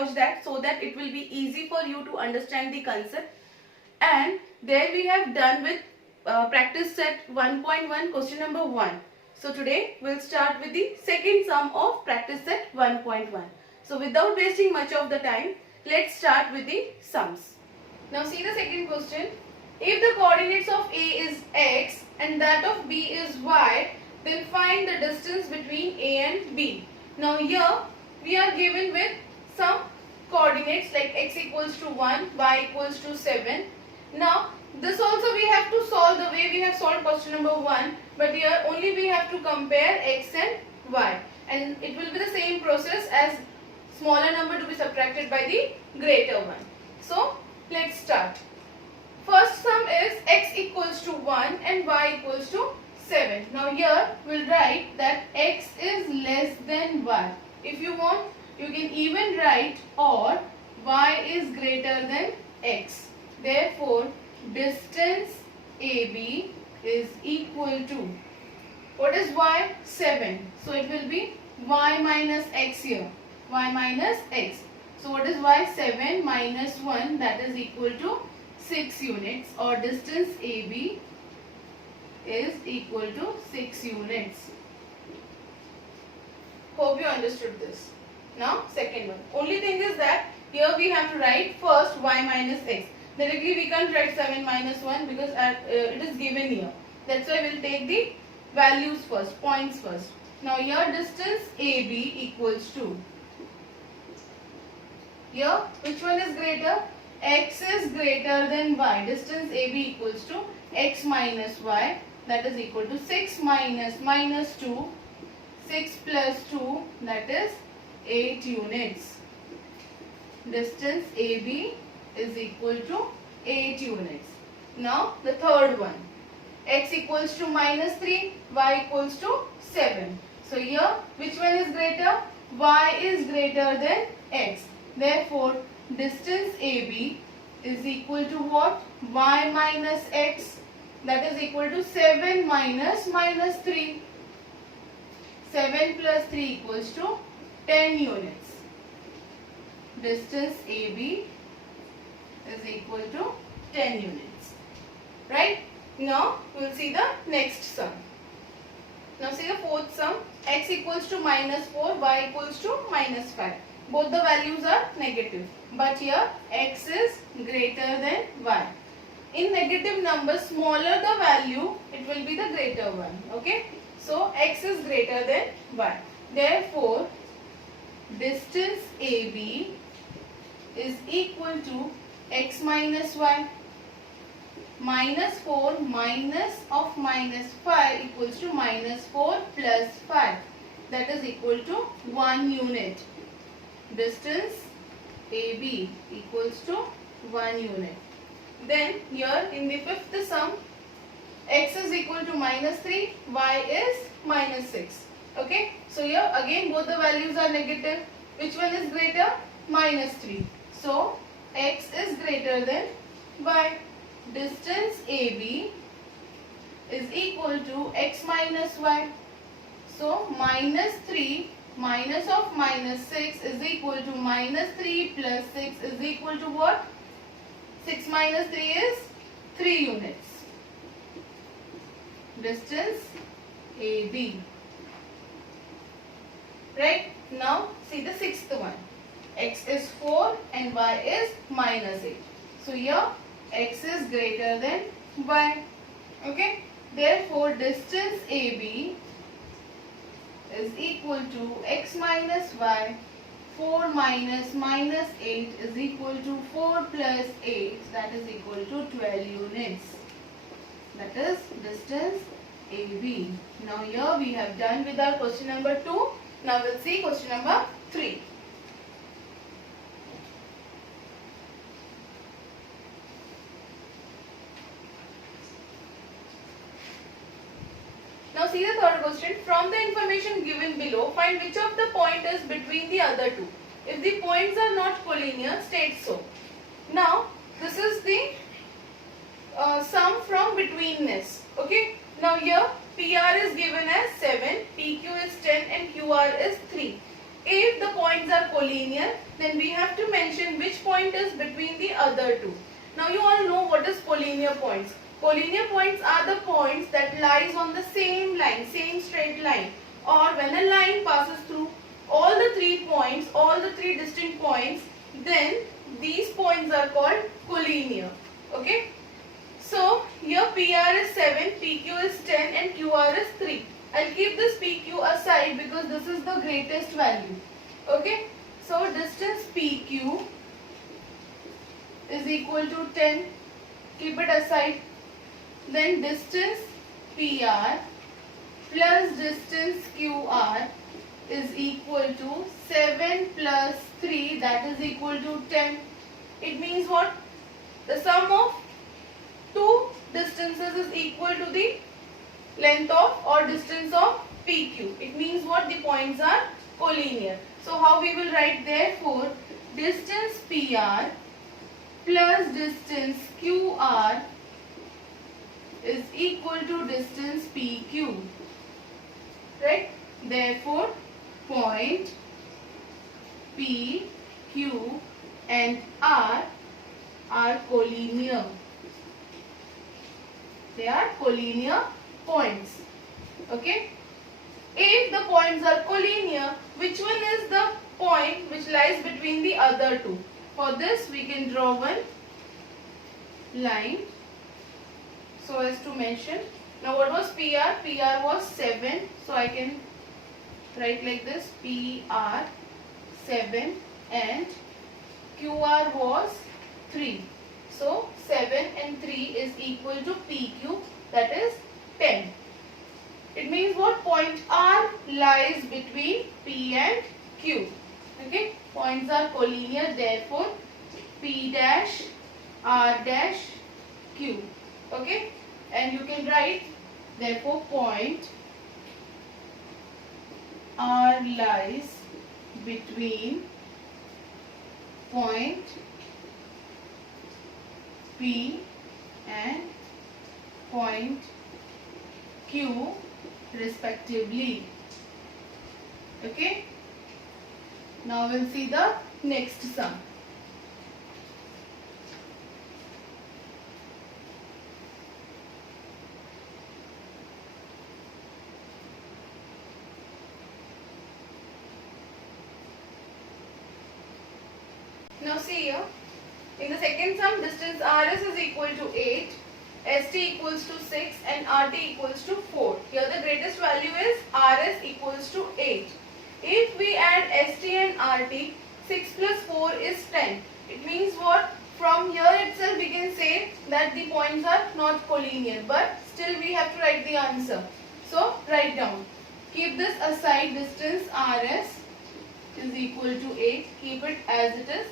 watch that so that it will be easy for you to understand the concept. And there we have done with practice set 1.1 question number 1. So today we'll start with the second sum of practice set 1.1. So without wasting much of the time, let's start with the sums. Now see the second question. If the coordinates of A is x and that of B is y, then find the distance between A and B. Now here we are given with some coordinates like x equals to 1, y equals to 7. Now this also we have to solve the way we have solved question number 1, but here only we have to compare x and y, and it will be the same process as smaller number to be subtracted by the greater one. So let's start. First sum is x equals to 1 and y equals to 7. Now here we'll write that x is less than y. If you want, you can even write or y is greater than x. Therefore, distance AB is equal to, what is y? 7. So it will be y minus x here. Y minus x. So what is y? 7 minus 1, that is equal to 6 units, or distance AB is equal to 6 units. Hope you understood this. Now second one. Only thing is that here we have to write first y minus x. Directly we can't write 7 minus 1 because it is given here. That's why we will take the values first, points first. Now here distance AB equals to, here which one is greater? X is greater than y. Distance AB equals to x minus y, that is equal to 6 minus 2. 6 plus 2, that is 8 units. Distance AB is equal to 8 units. Now the third one. X equals to minus 3, y equals to 7. So here which one is greater? Y is greater than x. Therefore distance AB is equal to what? Y minus x, that is equal to 7 minus 3. 7 plus 3 equals to 10 units. Distance AB is equal to 10 units. Right? Now we will see the next sum. Now see the fourth sum. X equals to minus 4, y equals to minus 5. Both the values are negative. But here x is greater than y. In negative numbers, smaller the value, it will be the greater one. Okay? So x is greater than y. Therefore, distance AB is equal to x minus y. Minus 4 minus of minus 5 equals to minus 4 plus 5. That is equal to 1 unit. Distance AB equals to 1 unit. Then here in the fifth sum, x is equal to minus 3, y is minus 6. Okay. So here again both the values are negative. Which one is greater? Minus 3. So x is greater than y. Distance AB is equal to x minus y. So minus 3 minus of minus 6 is equal to minus 3 plus 6 is equal to what? 6 minus 3 is 3 units. Distance AB. Right? Now see the sixth one. X is 4 and y is minus 8. So here x is greater than y. Okay? Therefore distance AB is equal to x minus y. 4 minus minus 8 is equal to 4 plus 8, that is equal to 12 units. That is distance AB. Now here we have done with our question number 2. Now we'll see question number 3. Now see the third question. From the information given below, find which of the point is between the other two. If the points are not collinear, state so. Now this is the sum from betweenness. Okay. Now here PR is given as 7, PQ is 10 and QR is 3. If the points are collinear, then we have to mention which point is between the other two. Now you all know what is collinear points. Collinear points are the points that lies on the same line, same straight line, or when a line passes through all the 3 points, all the 3 distinct points, then these points are called collinear. Okay. So here PR is 7, PQ is 10 and QR is 3. I'll keep this PQ aside because this is the greatest value. Okay. So distance PQ is equal to 10. Keep it aside. Then distance PR plus distance QR is equal to 7 plus 3, that is equal to 10. It means what? The sum of two distances is equal to the length of or distance of PQ. It means what? The points are collinear. So how we will write? Therefore, distance PR plus distance QR is equal to distance PQ. Right? Therefore, point P, Q and R are collinear. They are collinear points. Okay. If the points are collinear, which one is the point which lies between the other two? For this we can draw one line so as to mention. Now what was PR? PR was 7. So I can write like this: PR 7 and QR was 3. So 7 and 3 is equal to PQ, that is 10. It means what? Point R lies between P and Q. Okay. Points are collinear, therefore P dash R dash Q. Okay. And you can write, therefore point R lies between point P and point Q respectively. Okay. Now we'll see the next sum. Now see here, in the second sum, distance RS is equal to 8, ST equals to 6 and RT equals to 4. Here the greatest value is RS equals to 8. If we add ST and RT, 6 plus 4 is 10. It means what? From here itself we can say that the points are not collinear, but still we have to write the answer. So write down. Keep this aside, distance RS is equal to 8. Keep it as it is.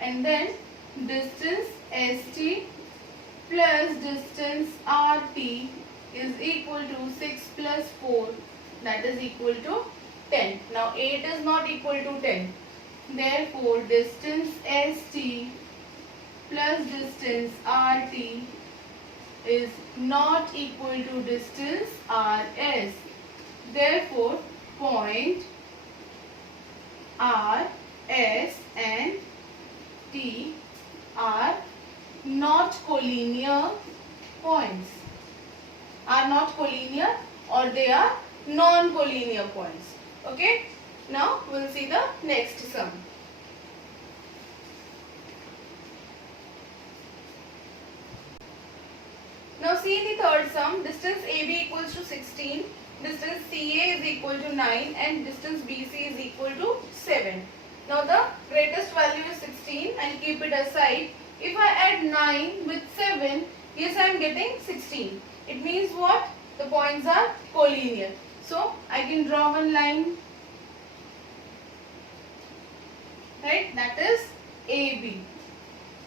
And then distance ST plus distance RT is equal to 6 plus 4, that is equal to 10. Now 8 is not equal to 10. Therefore distance ST plus distance RT is not equal to distance RS. Therefore point R, S and T are not collinear points. Are not collinear, or they are non-collinear points. Okay. Now we'll see the next sum. Now see the third sum. Distance AB equals to 16. Distance CA is equal to 9 and distance BC is equal to 7. Now the greatest value is 16. I'll keep it aside. If I add 9 with 7, yes, I am getting 16. It means what? The points are collinear. So I can draw one line. Right? That is AB.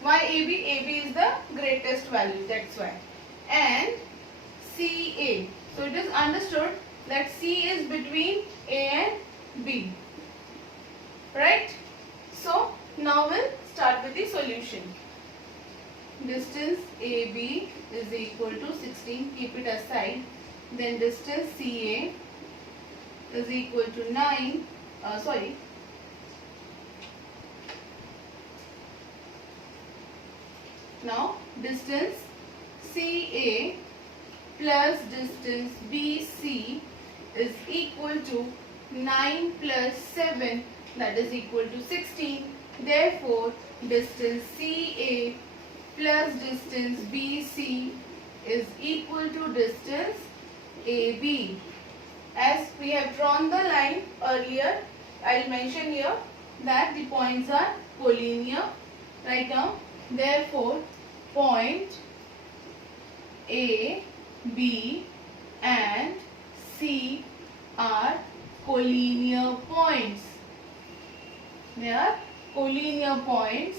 Why AB? AB is the greatest value. That's why. And CA. So it is understood that C is between A and B. Right? So now we'll start with the solution. Distance AB is equal to 16. Keep it aside. Then distance CA is equal to 9. Now distance CA plus distance BC is equal to 9 plus 7, that is equal to 16. Therefore, distance CA plus distance BC is equal to distance AB. As we have drawn the line earlier, I will mention here that the points are collinear right now. Therefore, point A, B and C are collinear points. They are collinear points,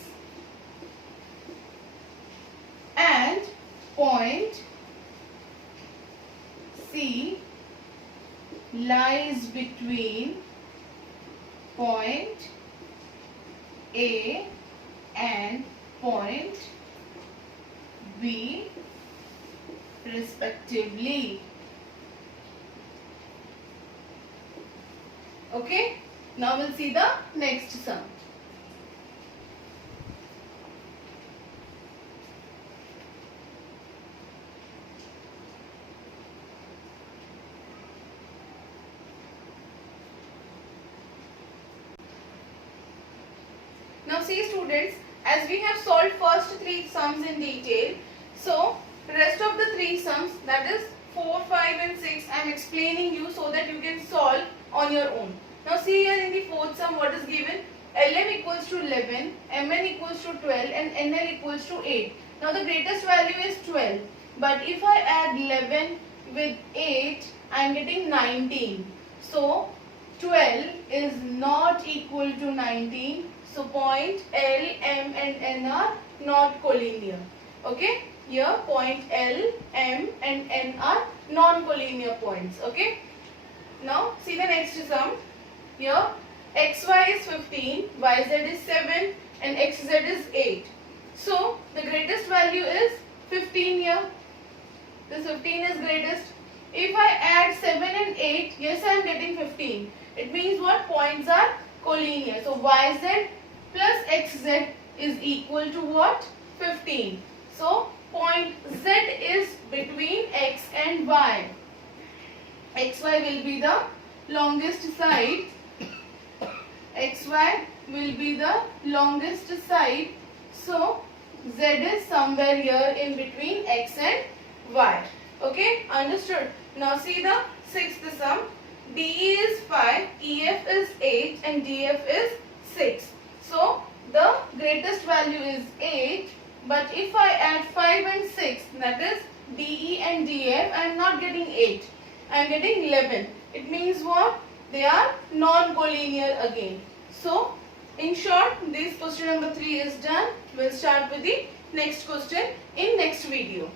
and point C lies between point A and point B respectively. Okay, now we'll see the next sum. Now see students, as we have solved first 3 sums in detail, so rest of the 3 sums, that is 4, 5 and 6, I am explaining you so that you can solve on your own. Now see here in the fourth sum what is given. LM equals to 11, MN equals to 12 and NL equals to 8. Now the greatest value is 12. But if I add 11 with 8, I am getting 19. So 12 is not equal to 19. So point L, M and N are not collinear. Okay. Here point L, M and N are non-collinear points. Okay. Now see the next sum. Here xy is 15, yz is 7 and xz is 8. So the greatest value is 15 here. This 15 is greatest. If I add 7 and 8, yes, I am getting 15. It means what? Points are collinear. So yz plus xz is equal to what? 15. So point z is between x and y. xy will be the longest side. xy will be the longest side. So z is somewhere here in between x and y. Okay, understood. Now see the sixth sum. DE is 5, EF is 8 and DF is 6. So the greatest value is 8, but if I add 5 and 6, that is DE and DF, I am not getting 8. I am getting 11. It means what? They are non-collinear again. So in short, this question number 3 is done. We'll start with the next question in next video.